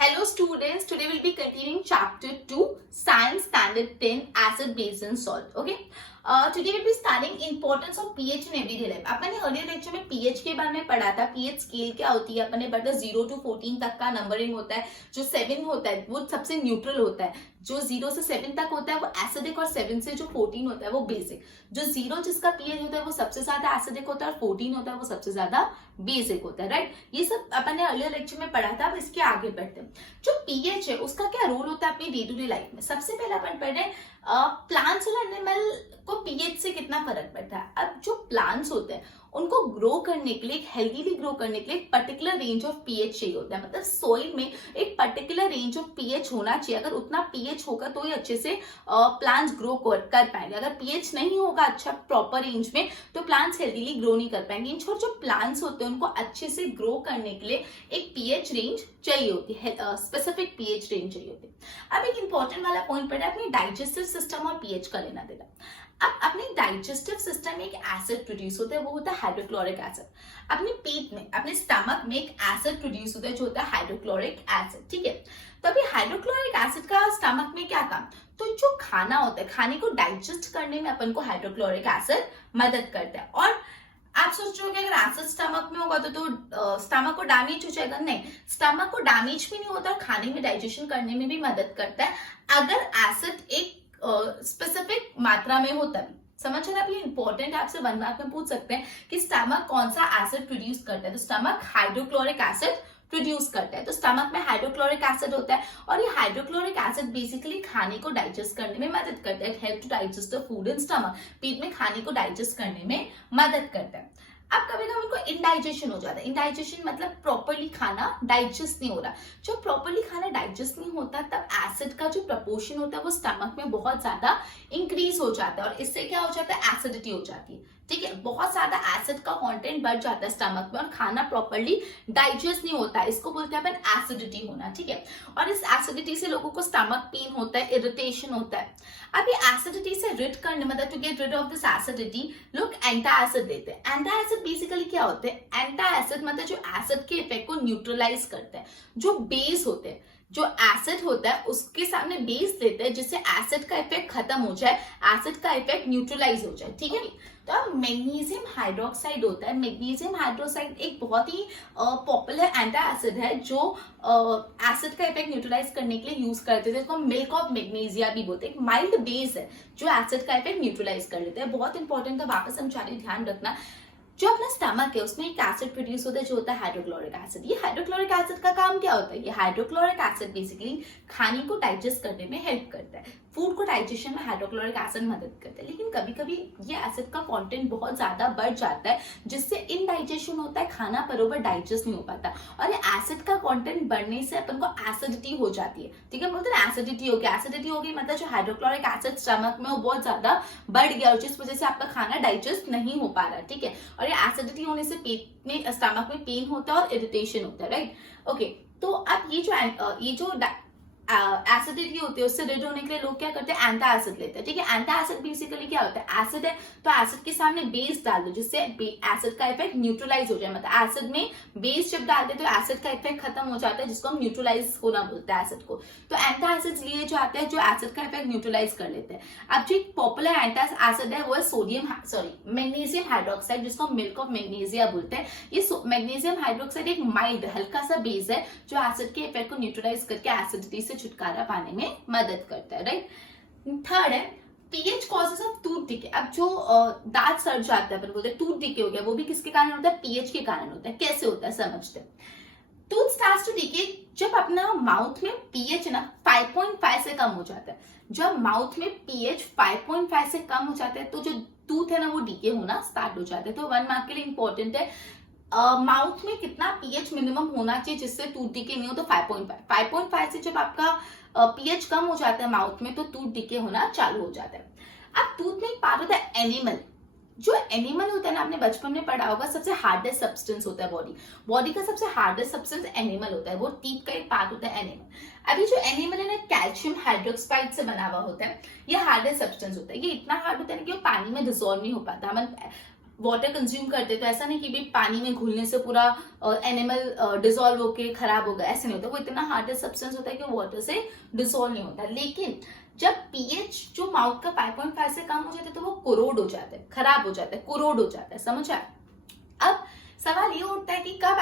Hello students, today we'll be continuing chapter 2, Science Standard 10, Acid, Base and Salt. Okay. Today we'll be studying importance of pH in everyday life. अपन ने earlier lecture में pH के बारे में पढ़ा था. pH scale क्या होती है अपन ने पढ़ा 0 to 14 तक का नंबरिंग होता है. जो 7 होता है वो सबसे न्यूट्रल होता है. जो 0 से 7 तक होता है वो एसिडिक और 7 से जो 14 होता है वो बेसिक. जो 0 जिसका pH होता है वो सबसे ज्यादा एसिडिक होता है और 14 होता है वो सबसे ज्यादा बेसिक होता है. राइट, ये सब अपन ने अर्लियर लेक्चर में पढ़ा था. अब इसके आगे बढ़ते हैं. जो pH है उसका क्या रोल होता है अपनी डे टू डे लाइफ में. सबसे पहले अपन पढ़ रहे हैं प्लांट्स और एनिमल को पीएच से कितना फर्क पड़ता है. अब जो प्लांट्स होते हैं उनको ग्रो करने के लिए, हेल्दीली ग्रो करने के लिए एक पर्टिकुलर रेंज ऑफ पीएच चाहिए होता है. मतलब सोइल में एक पर्टिकुलर रेंज ऑफ पीएच होना चाहिए. अगर उतना पीएच होगा तो ही अच्छे से प्लांट्स ग्रो कर पाएंगे. अगर पीएच नहीं होगा अच्छा प्रॉपर रेंज में तो प्लांट्स हेल्दीली ग्रो नहीं कर पाएंगे. इन छोटे जो प्लांट्स होते हैं उनको अच्छे से ग्रो करने के लिए एक पीएच रेंज चाहिए होती है, स्पेसिफिक पीएच रेंज चाहिए होती है. अब एक इंपॉर्टेंट वाला पॉइंट पड़ा है अपनी डाइजेस्टिव सिस्टम और पीएच का लेना देना. अब अपने डाइजेस्टिव सिस्टम में एक एसिड प्रोड्यूस होता है, वो होता है हाइड्रोक्लोरिक एसिड. अपने पेट में, अपने स्टमक में एक एसिड प्रोड्यूस होता है जो होता है हाइड्रोक्लोरिक एसिड. ठीक है, तो अभी हाइड्रोक्लोरिक एसिड का स्टमक में क्या काम. तो जो खाना होता है, खाने को डाइजेस्ट करने में अपन को हाइड्रोक्लोरिक एसिड मदद करता है. और आप सोच रहे हो कि अगर एसिड स्टमक में होगा तो स्टमक को डैमेज हो जाएगा. नहीं, स्टमक को डैमेज भी नहीं होता और खाने में डाइजेशन करने में भी मदद करता है अगर एसिड एक स्पेसिफिक मात्रा में होता है. समझ रहे हैं. ये इंपॉर्टेंट है, आपसे 1 मार्क में पूछ सकते हैं कि स्टमक कौन सा एसिड प्रोड्यूस करता है. तो स्टमक हाइड्रोक्लोरिक एसिड प्रोड्यूस करता है. तो स्टमक में हाइड्रोक्लोरिक एसिड होता है और ये हाइड्रोक्लोरिक एसिड बेसिकली खाने को डाइजेस्ट करने में मदद करता है. Help to digest the food in stomach. पेट में खाने को डाइजेस्ट करने में मदद करता है. अब कभी कभी उनको इनडाइजेशन हो जाता है. इनडाइजेशन मतलब प्रॉपरली खाना डाइजेस्ट नहीं हो रहा. जब प्रॉपरली खाना डाइजेस्ट नहीं होता तब एसिड का जो प्रपोर्शन होता है वो स्टमक में बहुत ज्यादा इंक्रीज हो जाता है और इससे क्या हो जाता है, एसिडिटी हो जाती है. ठीक है, बहुत ज्यादा एसिड का कंटेंट बढ़ जाता है स्टमक में और खाना प्रॉपरली डाइजेस्ट नहीं होता है. इसको बोलते हैं अपन एसिडिटी होना. ठीक है, और इस एसिडिटी से लोगों को स्टमक पेन होता है, इरिटेशन होता है. अब ये एसिडिटी से रिड करने, मतलब to get rid of this acidity, लोग एंटा एसिड लेते हैं. एंटा एसिड बेसिकली क्या होते हैं, एंटा एसिड मतलब जो एसिड के इफेक्ट को न्यूट्रलाइज करते हैं. जो बेस होते हैं, जो एसिड होता है उसके सामने बेस देते हैं जिससे एसिड का इफेक्ट खत्म हो जाए, एसिड का इफेक्ट न्यूट्रलाइज हो जाए. ठीक है, तो अब मैग्नीशियम हाइड्रोक्साइड होता है. मैग्नीशियम हाइड्रोक्साइड एक बहुत ही पॉपुलर एंटा एसिड है जो एसिड का इफेक्ट न्यूट्रलाइज करने के लिए यूज करते थे. इसको मिल्क ऑफ मैग्नीशिया भी बोलते हैं. एक माइल्ड बेस है जो एसिड का इफेक्ट न्यूट्रलाइज कर लेते हैं. बहुत इंपॉर्टेंट है, वापस हम चाहे ध्यान रखना. जो अपना स्टमक है उसमें एक एसिड प्रोड्यूस होता है जो होता है हाइड्रोक्लोरिक एसिड. ये हाइड्रोक्लोरिक एसिड का काम क्या होता है, ये हाइड्रोक्लोरिक एसिड बेसिकली खाने को डाइजेस्ट करने में हेल्प करता है. फूड को डाइजेशन में हाइड्रोक्लोरिक एसिड मदद करता है. लेकिन कभी कभी ये एसिड का कंटेंट बहुत ज्यादा बढ़ जाता है जिससे इनडाइजेशन होता है, खाना बरोबर डाइजेस्ट नहीं हो पाता. और ये एसिड का कंटेंट बढ़ने से अपन को एसिडिटी हो जाती है. ठीक है, बोलते हैं एसिडिटी हो गई. एसिडिटी हो गई मतलब जो हाइड्रोक्लोरिक एसिड स्टमक में वो बहुत ज्यादा बढ़ गया और जिस वजह से आपका खाना डाइजेस्ट नहीं हो पा रहा. ठीक है, और ये एसिडिटी होने से पेट में, स्टमक में पेन होता है और इरिटेशन होता है. Right, okay. तो अब ये जो एसिडिटी होती है उससे रिड होने के लिए लोग क्या करते हैं, एंटा एसिड लेते हैं. ठीक है, एंटा एसिड बेसिकली क्या होता है, एसिड है तो एसिड के सामने बेस डाल दो जिससे एसिड का इफेक्ट न्यूट्रलाइज हो जाए. मतलब एसिड में बेस जब डालते हैं तो एसिड का इफेक्ट खत्म हो जाता है जिसको हम न्यूट्रलाइज होना बोलते हैं एसिड को. तो एंटा एसिड लिए जाते हैं जो एसिड का इफेक्ट न्यूट्रलाइज कर लेते हैं. अब जो एक पॉपुलर एंटा एसिड है वो है मैग्नीशियम हाइड्रोक्साइड जिसको हम मिल्क ऑफ मैग्नीशिया बोलते हैं. ये मैग्नीशियम हाइड्रोक्साइड एक माइल्ड हल्का सा बेस है जो एसिड के इफेक्ट को न्यूट्रलाइज करके एसिडिटी से छुटकारा पाने में मदद करता है. राइट, थर्ड है pH causes of tooth decay. अब जो दांत सड़ जाता है, अपन बोलते हैं टूथ डिके हो गया, वो भी किसके कारण होता है, पीएच के कारण होता है. कैसे होता है समझते हैं. टूथ स्टार्ट्स टू डिके जब अपना माउथ में पीएच ना 5.5 से कम हो जाता है. जब माउथ में पीएच 5.5 से कम हो जाता है तो जो टूथ है ना वो डीके होना स्टार्ट हो जाता है. तो 1 मार्क के लिए इंपॉर्टेंट है माउथ में कितना पीएच मिनिमम होना चाहिए जिससे टूथ डिके नहीं हो. तो 5.5 से जब आपका पीएच कम हो जाता है माउथ में तो टूथ डिके होना चालू हो जाता है. अब टूथ में एक पार्ट होता है एनिमल. जो एनिमल होता है ना, आपने बचपन में पढ़ा होगा, सबसे हार्डेस्ट सब्सटेंस होता है बॉडी का सबसे हार्डेस्ट सब्सटेंस एनिमल होता है. वो टीथ का एक पार्ट होता है एनिमल. अभी जो एनिमल है ना कैल्शियम हाइड्रोक्साइड से बना हुआ होता है. ये हार्डेस्ट सब्सटेंस होता है. ये इतना हार्ड होता है कि वो पानी में डिसॉल्व नहीं हो पाता. हम वाटर कंज्यूम करते हैं, तो ऐसा नहीं कि भी पानी में घुलने से पूरा एनिमल डिसॉल्व होके खराब हो गया, ऐसा नहीं होता। वो इतना हार्डेस्ट सब्सटेंस होता है कि वाटर से डिसॉल्व नहीं होता। लेकिन जब पीएच जो माउथ का 5.5 से कम हो जाता है तो वो कोरोड हो जाता है, खराब हो जाता है, कोरोड हो जाता है, समझ आया। अब सवाल ये उठता है कि कब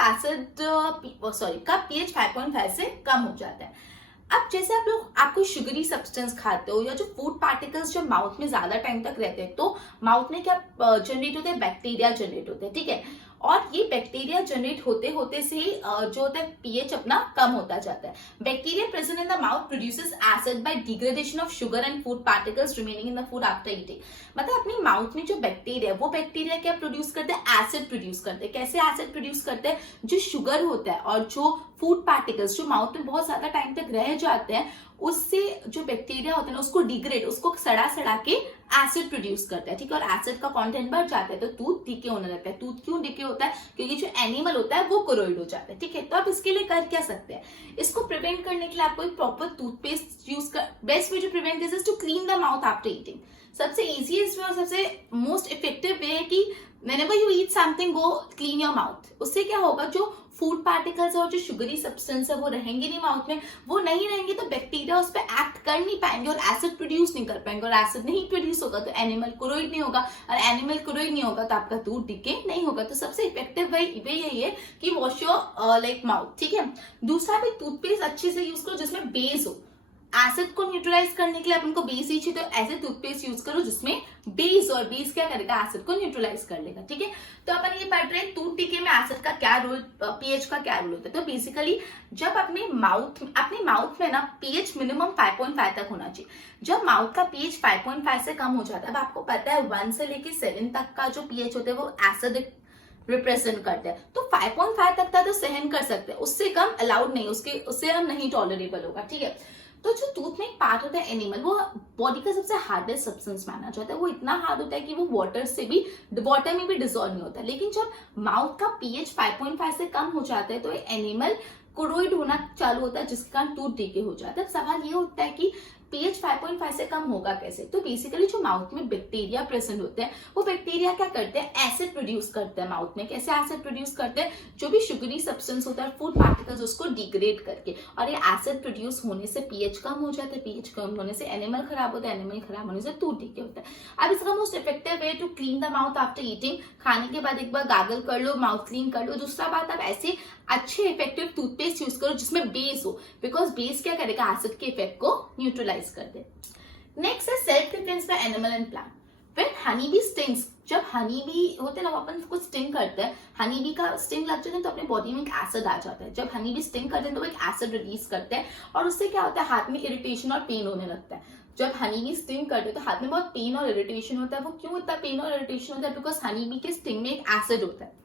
पीएच 5.5 से कम हो जाता है। अब जैसे आप कोई शुगरी सब्सटेंस खाते हो या जो फूड पार्टिकल्स जब माउथ में ज्यादा टाइम तक रहते हैं तो माउथ में क्या जनरेट होते हैं, बैक्टीरिया जनरेट होते हैं, ठीक है। और ये बैक्टीरिया जनरेट होते होते से ही जो होता है पीएच अपना कम होता जाता है। Bacteria present in the mouth produces acid by degradation of sugar and food particles remaining in the food after eating. मतलब अपनी माउथ में जो बैक्टीरिया है वो बैक्टीरिया क्या प्रोड्यूस करते हैं, एसिड प्रोड्यूस करते हैं। कैसे एसिड प्रोड्यूस करते हैं, जो शुगर होता है और जो फूड पार्टिकल्स जो माउथ में बहुत ज्यादा टाइम तक रह जाते हैं उससे जो बैक्टीरिया होता है ना उसको डिग्रेड, उसको सड़ा के एसिड प्रोड्यूस करता है, ठीक है। और एसिड का कंटेंट बढ़ जाता है तो टूथ डिके होने लगता है। टूथ क्यों डिके होता है, क्योंकि जो एनिमल होता है वो कोरोइड हो जाता है, ठीक है। तो आप इसके लिए कर क्या सकते हैं, इसको प्रिवेंट करने के लिए आपको एक प्रॉपर टूथपेस्ट यूज कर। Best way to prevent this is to clean the mouth after eating. सबसे इजीएस्ट वे और सबसे मोस्ट इफेक्टिव वे है कि whenever you eat something go clean your mouth। उससे क्या होगा, जो फूड पार्टिकल्स और जो शुगरी सब्सटेंस है वो रहेंगे नहीं माउथ में, वो नहीं रहेंगे तो बैक्टीरिया उस पर एक्ट कर नहीं पाएंगे और एसिड प्रोड्यूस नहीं कर पाएंगे। और एसिड नहीं प्रोड्यूस होगा तो एनिमल कोरोइड नहीं होगा, और एनिमल कोरोइड नहीं होगा तो आपका टूथ डिके नहीं होगा। तो सबसे इफेक्टिव वे यही है कि वॉश योर लाइक माउथ, ठीक है। दूसरा भी टूथपेस्ट अच्छे से यूज करो जिसमें बेस हो। एसिड को न्यूट्रलाइज करने के लिए अपन को बेस ही चाहिए, तो ऐसे टूथपेस्ट यूज करो जिसमें बेस, और बेस क्या करेगा, एसिड को न्यूट्रलाइज कर लेगा, ठीक है। तो अपन ये पढ़ रहे हैं टूथ डिके में एसिड का क्या रोल, पीएच का क्या रोल होता है। तो बेसिकली जब अपने माउथ में ना पीएच मिनिमम 5.5 तक होना चाहिए। जब माउथ का पीएच 5.5 से कम हो जाता है, अब आपको पता है 1 से लेके 7 तक का जो पीएच होता है वो एसिडिक रिप्रेजेंट करते हैं। तो 5.5 तक का तो सहन कर सकते हैं, उससे कम अलाउड नहीं, उससे हम नहीं टॉलरेबल होगा, ठीक है। तो जो टूथ में एक पार्ट होता है एनिमल, वो बॉडी का सबसे हार्डेस्ट सब्सटेंस माना जाता है। वो इतना हार्ड होता है कि वो वाटर में भी डिसॉल्व नहीं होता। लेकिन जब माउथ का पीएच 5.5 से कम हो जाता है तो एनिमल कोरोइड होना चालू होता है, जिसके कारण टूथ डिके हो जाता है। सवाल ये उठता है कि पीएच 5.5 से कम होगा कैसे। तो बेसिकली जो माउथ में बैक्टीरिया प्रेजेंट होते हैं वो बैक्टीरिया क्या करते हैं, एसिड प्रोड्यूस करते हैं माउथ में। कैसे एसिड प्रोड्यूस करते हैं, जो भी शुगरी सब्सटेंस होता है फूड पार्टिकल्स उसको डिग्रेड करके, और ये एसिड प्रोड्यूस होने से पीएच कम हो जाता है। पीएच कम होने से एनिमल खराब होता है, एनिमल खराब होने से टूथ डिके होता है। अब इसका most effective way to clean the mouth after eating, खाने के बाद एक बार गागल कर लो, माउथ क्लीन कर लो। दूसरा बात, आप ऐसे अच्छे इफेक्टिव टूथपेस्ट यूज करो जिसमें बेस हो, बिकॉज बेस क्या करेगा, एसिड के इफेक्ट को न्यूट्रलाइज कर दे। नेक्स्ट है self defence bye animal and plant. When honey bee stings, जब हनी बी होते हैं ना, अपन कुछ स्टिंग करते हैं, हनी बी का स्टिंग लग जाता है तो अपने बॉडी में एक एसिड आ जाता है। जब हनी बी स्टिंग करते हैं तो वो एक एसिड रिलीज करते हैं और उससे क्या होता है, हाथ में इरिटेशन और पेन होने लगता है। जब हनी बी स्टिंग करते हैं तो हाथ में बहुत पेन और इरिटेशन होता है। वो क्यों इतना पेन और इरिटेशन होता है, बिकॉज हनी बी के स्टिंग में एक एसिड होता है,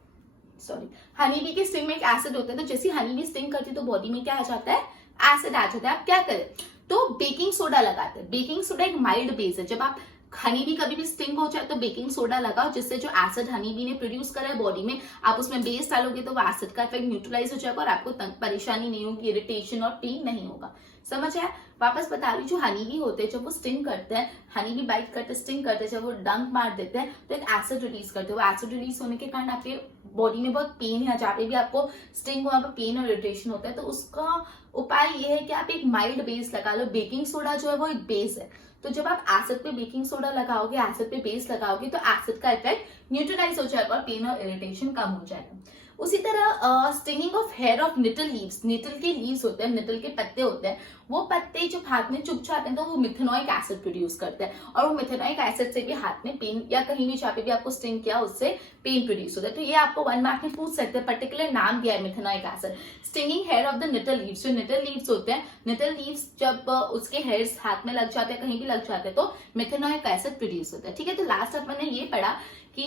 हनी बी के स्टिंग में एक एसिड होता है। तो जैसे हनी बी स्टिंग करती है तो बॉडी में क्या आ जाता है, एसिड आ जाता है। आप क्या करें, तो बेकिंग सोडा लगाते हैं। बेकिंग सोडा एक माइल्ड बेस है। जब आप हनी बी कभी भी स्टिंग हो जाए तो बेकिंग सोडा लगाओ, जिससे जो एसिड हनी बी ने प्रोड्यूस करा है बॉडी में, आप उसमें बेस डालोगे तो वो एसिड का इफेक्ट न्यूट्रलाइज हो जाएगा और आपको परेशानी नहीं होगी, इरिटेशन और पेन नहीं होगा। समझ आया। वापस बता रही, जो हनी बी होते हैं जब वो स्टिंग करते हैं, हनी बी बाइट करते स्टिंग करते, जब वो डंक मार देते हैं तो एक एसिड रिलीज करते हैं। वो एसिड रिलीज होने के कारण आपके बॉडी में बहुत पेन है, जहाँ पे भी आपको स्टिंग वहां पर पेन और इरिटेशन होता है। तो उसका उपाय ये है कि आप एक माइल्ड बेस लगा लो। बेकिंग सोडा जो है वो एक बेस है, तो जब आप एसिड पे बेकिंग सोडा लगाओगे, एसिड पे बेस लगाओगे तो एसिड का इफेक्ट न्यूट्रलाइज हो जाएगा और पेन और इरिटेशन कम हो जाएगा। उसी तरह stinging of hair of nettle leaves, nettle के लीव्स होते हैं, निटल के पत्ते होते हैं, वो पत्ते जब हाथ में चुभ जाते हैं तो वो मिथेनॉइक एसिड प्रोड्यूस करते हैं और वो मिथेनॉइक एसिड से भी हाथ में पेन या कहीं भी जहाँ पे भी आपको स्टिंग किया उससे पेन प्रोड्यूस होता है। तो ये आपको 1 मार्क में पूछ सकते हैं, पर्टिकुलर नाम दिया है methanoic acid. Stinging hair of the nettle leaves, जो निटल लीव्स होते हैं, निटल लीव्स जब उसके हेयर्स हाथ में लग जाते हैं, कहीं भी लग जाते हैं तो मिथेनॉइक एसिड प्रोड्यूस होता है। ठीक है, तो लास्ट अपन ने ये पढ़ा कि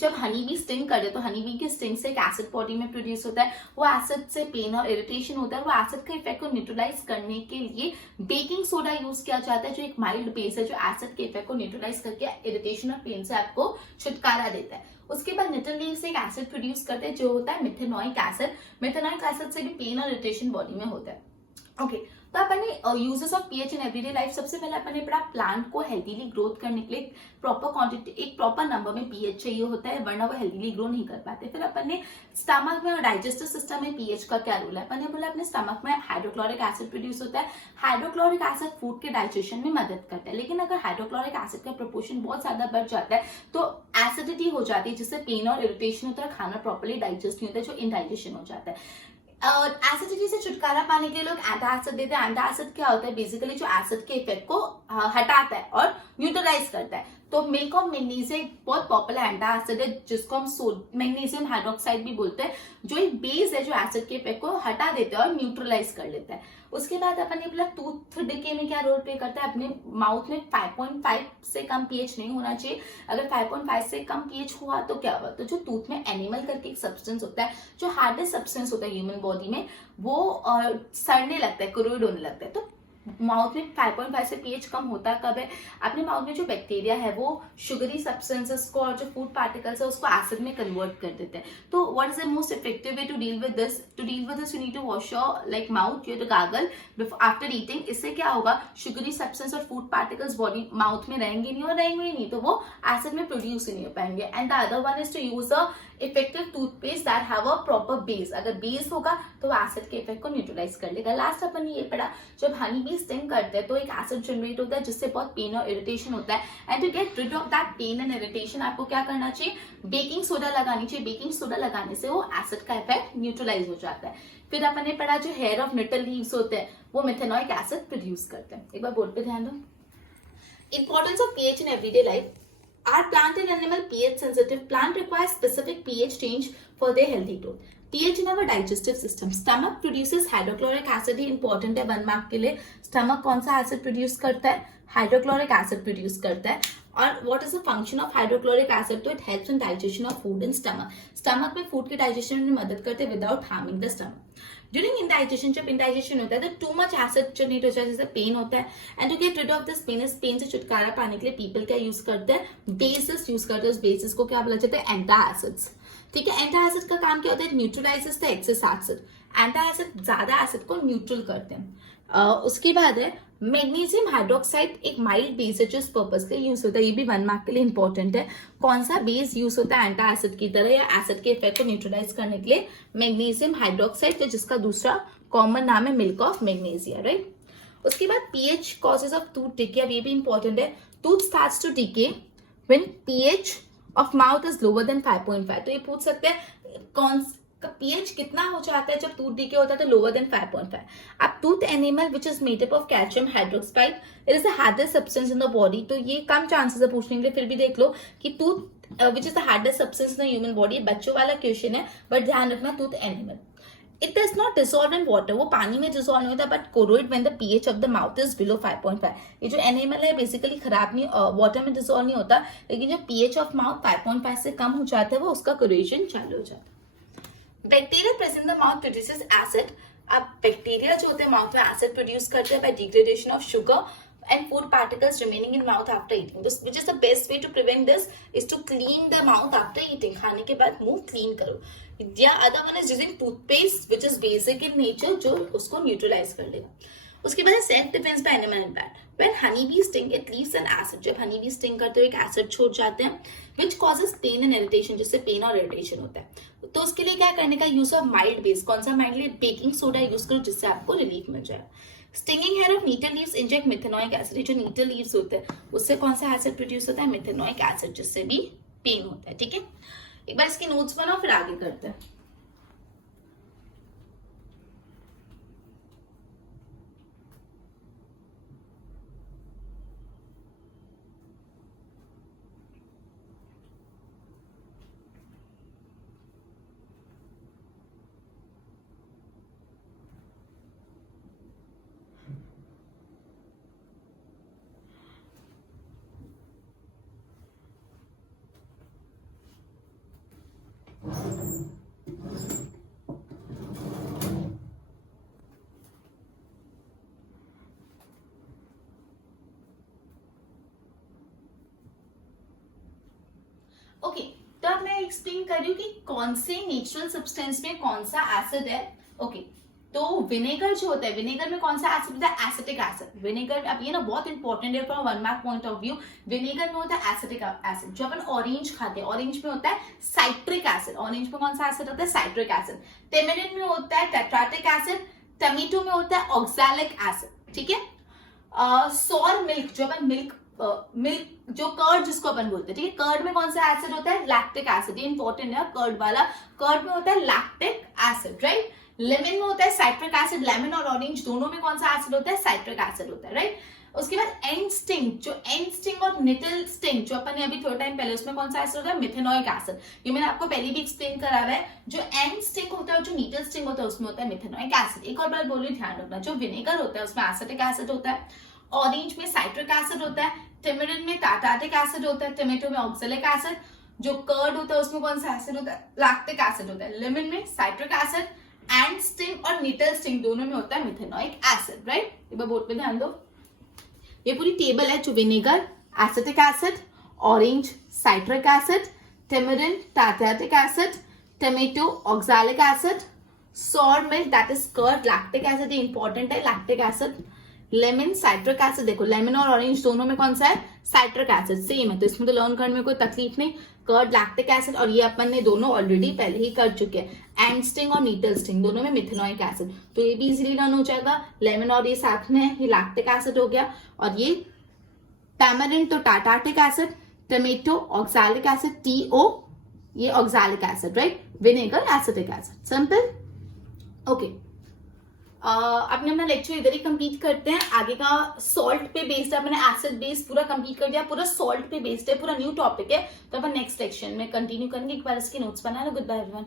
जब हनी बी स्टिंग करे तो हनी बी की स्टिंग से एक एसिड बॉडी में प्रोड्यूस होता है, वो एसिड से पेन और इरिटेशन होता है। वो एसिड के इफेक्ट को न्यूट्रलाइज करने के लिए बेकिंग सोडा यूज किया जाता है, जो एक माइल्ड बेस है जो एसिड के इफेक्ट को न्यूट्रलाइज करके इरिटेशन और पेन से आपको छुटकारा देता है। उसके बाद निटल लीव से एक एसिड प्रोड्यूस करते हैं जो होता है मिथेनॉइक एसिड। मिथेनॉइक एसिड से भी पेन और इरिटेशन बॉडी में होता है। ओके, तो अपन ने uses of pH in everyday life, सबसे पहले अपन ने पढ़ा प्लांट को हेल्दीली ग्रोथ करने के लिए प्रॉपर क्वांटिटी, एक प्रॉपर नंबर में पीएच चाहिए होता है, वरना वो हेल्दीली ग्रो नहीं कर पाते। फिर अपन ने स्टमक में और डाइजेस्टिव सिस्टम में पीएच का क्या रोल है, अपन ने बोला अपने स्टमक में हाइड्रोक्लोरिक एसिड प्रोड्यूस होता है। हाइड्रोक्लोरिक एसिड फूड के डाइजेशन में मदद करता है, लेकिन अगर हाइड्रोक्लोरिक एसिड का प्रोपोर्शन बहुत ज्यादा बढ़ जाता है तो एसिडिटी हो जाती है, जिससे पेन और इरिटेशन होता है, खाना प्रॉपर्ली डाइजेस्ट नहीं होता है, जो इनडाइजेशन हो जाता है। और एसिडिटी से छुटकारा पाने के लिए लोग एंटा एसिड देते हैं। एंटा एसिड क्या होता है, बेसिकली जो एसिड के इफेक्ट को हटाता है और न्यूट्रलाइज करता है। तो मिल्क ऑफ मैग्नीशियम एक बहुत पॉपुलर एंटा एसिड है, जिसको हम मैग्नीशियम हाइड्रोक्साइड भी बोलते हैं, जो एक बेस है जो एसिड के इफेक्ट को हटा देता है और न्यूट्रलाइज कर लेता है। उसके बाद अपन ने बोला टूथ डिके में क्या रोल प्ले करता है, अपने माउथ में 5.5 से कम पीएच नहीं होना चाहिए। अगर 5.5 से कम पीएच हुआ तो क्या हुआ, तो जो टूथ में एनिमल करके एक सब्सटेंस होता है, जो हार्डेस्ट सब्सटेंस होता है ह्यूमन बॉडी में, वो सड़ने लगता है, कोरोइड होने लगता है। तो माउथ में 5.5 से पीएच कम होता है कब है, अपने माउथ में जो बैक्टीरिया है वो शुगरी सब्सटेंसेस को और जो फूड पार्टिकल्स है उसको एसिड में कन्वर्ट कर देते हैं। तो what is the most effective way to deal with this, you need to wash your like mouth, you to gargle after eating. इससे क्या होगा, शुगरी सब्सटेंस और फूड पार्टिकल्स बॉडी माउथ में रहेंगे नहीं, और रहेंगे नहीं तो वो एसिड में प्रोड्यूस ही नहीं हो पाएंगे। And the other one is to use a effective toothpaste that have a proper base. अगर बेस होगा तो एसिड के इफेक्ट को न्यूट्रलाइज कर लेगा। लास्ट अपन ने ये पढ़ा, जब हनी बी स्टिंग करते हैं तो एक एसिड जनरेट होता है, जिससे बहुत पेन और इरिटेशन होता है। And to get rid of that pain and irritation आपको क्या करना चाहिए, बेकिंग सोडा लगानी चाहिए। बेकिंग सोडा लगाने से वो एसिड का इफेक्ट न्यूट्रलाइज हो जाता है। फिर अपन ने पढ़ा जो हेयर ऑफ निटल लीव्स होते हैं वो मेथेनॉइक एसिड प्रोड्यूस करते हैं। एक बार बोर्ड पे ध्यान दो। Importance of pH in everyday life. Are plant and animal pH sensitive? Plant requires specific pH change for their healthy growth. pH in our digestive system. Stomach produces hydrochloric acid, he important है 1 mark के लिए। Stomach कौन सा acid produce करता है, hydrochloric acid produce करता है। और what is the function of hydrochloric acid, तो it helps in digestion of food in stomach. Stomach में फूड के डाइजेशन में मदद करते हैं without harming the stomach. During indigestion, जब इंडाइजेशन होता है तो टू मच एसिड जनरेट हो जाता है, जैसे पेन होता है। And to get rid of this pain, इस पेन से छुटकारा पाने के लिए पीपल क्या यूज करते हैं, बेसिस यूज करते हैं। उस बेसिस को क्या बोला जाता है, एंटा एसिड्स। ठीक है, एंटा एसिड का काम क्या होता है, neutralises the excess acid. Antacid ज्यादा एसिड को न्यूट्रल करते हैं। उसके बाद है मैग्नीशियम हाइड्रोक्साइड, एक माइल्ड बेस है जो इस पर्पस के लिए यूज होता है। ये भी 1 मार्क के लिए इंपॉर्टेंट है। कौन सा बेस यूज होता है एंटा एसिड की तरह या एसिड के इफेक्ट को न्यूट्रलाइज करने के लिए, मैग्नीशियम हाइड्रोक्साइड, तो जिसका दूसरा कॉमन नाम है मिल्क ऑफ मैग्नीशिया, राइट। उसके बाद pH causes of tooth decay, अब ये भी इंपॉर्टेंट है। Tooth starts to decay when pH of mouth is lower than 5.5। तो ये पूछ सकते हैं कौन का पीएच कितना हो जाता है जब टूथ डीके होता है, तो लोअर देन 5.5। अब tooth animal which is made up of calcium hydroxide, it is the hardest substance in the body. तो ये कम चांसेस है पूछने के लिए, फिर भी देख लो कि tooth which is the hardest substance in the human body, बच्चों वाला क्वेश्चन है, बट ध्यान रखना tooth animal. It does not dissolve in water, वो पानी में डिसॉल्व नहीं होता, but choroid when the pH of the mouth is below 5.5। ये जो एनिमल है बेसिकली खराब नहीं, वाटर में डिसॉल्व नहीं होता, लेकिन जो पीएच ऑफ माउथ 5.5 से कम हो जाता है वो उसका कोरोजन चालू हो जाता है। Bacteria present in the mouth produces acid. अब बैक्टीरिया जो होते हैं माउथ में एसिड प्रोड्यूस करते हैं by degradation of sugar and food particles remaining in mouth after eating. This, which is the best way to prevent this, is to clean the mouth after eating. खाने के बाद मुंह clean करो। या other one is using toothpaste, which is basic in nature, जो उसको neutralise कर लेगा। उसके बाद self defence bye animal impact. When honeybee sting, it leaves an acid. जब honeybee sting करते हुए एक एसिड छोड़ जाते हैं, which causes pain and irritation, जिससे पेन और इरिटेशन होता है। तो उसके लिए क्या करने का, यूज ऑफ माइल्ड बेस। कौन सा माइल्ड, बेकिंग सोडा यूज करो, जिससे आपको रिलीफ मिल जाए। Stinging hair of nettle leaves inject methanoic acid. जो नीटल लीव्स होते हैं उससे कौन सा एसिड प्रोड्यूस होता है, मिथेनॉइक एसिड, जिससे भी पेन होता है। ठीक है, एक बार इसके नोट्स बनाओ फिर आगे करते हैं। ओके, तो अब मैं एक्सप्लेन कर रही हूँ कि कौन से नेचुरल सब्सटेंस में कौन सा एसिड है। ओके, तो विनेगर जो होता है, विनेगर में कौन सा एसिड होता है? Acetic acid. विनेगर, अब ये ना बहुत इंपॉर्टेंट है from 1 mark point of view. Vinegar में होता है एसिटिक एसिड। जो अपन ऑरेंज खाते हैं, ऑरेंज में होता है साइट्रिक एसिड। ऑरेंज में कौन सा एसिड होता है? Citric acid. टेमेरिन में होता है टेट्राटिक एसिड। टमेटो में होता है ऑक्सैलिक एसिड। ठीक है। सॉर मिल्क, जो अपन मिल्क जो कर्ड जिसको अपन बोलते हैं, ठीक है, कर्ड में कौन सा एसिड होता है? Lactic acid. ये इंपॉर्टेंट है कर्ड वाला। कर्ड में होता है लैक्टिक एसिड, राइट। लेमन में होता है साइट्रिक एसिड। लेमन और ऑरेंज दोनों में कौन सा एसिड होता है? साइट्रिक एसिड होता है, राइट। उसके बाद एंड स्टिंग, जो एंड स्टिंग और निटल स्टिंग जो अपन ने अभी थोड़ा टाइम पहले, उसमें कौन सा एसिड होता है? Methanoic acid. ये मैंने आपको पहले भी एक्सप्लेन करा हुआ है। जो एंड स्टिंग होता है और जो निटल स्टिंग होता है उसमें होता है मिथेनोइक एसिड। एक और बार बोलिए, ध्यान रखना, जो विनेगर होता है उसमें एसिटिक एसिड होता है, ऑरेंज में साइट्रिक एसिड होता है, टेमेरिन में टाटाटिक एसिड होता है, टमेटो में ऑक्सैलिक एसिड। जो कर्ड होता है उसमें कौन सा एसिड होता है? लैक्टिक एसिड होता है। लेमन में साइट्रिक एसिड। एंड स्टिंग और निटल स्टिंग दोनों में होता है मिथेनोइक एसिड, राइट। एक बार बोर्ड पे ध्यान दो। ये पूरी टेबल है, जो vinegar acetic acid, orange citric acid, tamarind टाटाटिक acid, tomato oxalic acid, sour milk that is curd lactic acid, ये इंपॉर्टेंट है lactic acid. Lemon citric acid, देखो लेमन और ऑरेंज दोनों में कौन सा है? साइट्रिक एसिड, सेम है, तो इसमें तो लर्न करने में कोई तकलीफ नहीं। कर्ड लैक्टिक एसिड, और ये अपन ने दोनों ऑलरेडी पहले ही कर चुके हैं। एंड स्टिंग और नीटल स्टिंग दोनों में मिथेनोइक एसिड, तो ये भी इजीली लर्न हो जाएगा। लेमन और ये साथ में है, ये लैक्टिक एसिड हो गया। और ये टैमरिन तो टाटाटिक acid, tomato oxalic acid, TO ये oxalic acid, right. Vinegar acetic acid, simple, okay. अपने अपना लेक्चर इधर ही कंप्लीट करते हैं। आगे का सॉल्ट पे बेस्ड है, मैंने एसिड बेस पूरा कंप्लीट कर दिया, पूरा सॉल्ट पे बेस्ड है, पूरा न्यू टॉपिक है। तो अपन नेक्स्ट सेक्शन में कंटिन्यू करेंगे। एक बार इसके नोट्स बनाना। Goodbye everyone.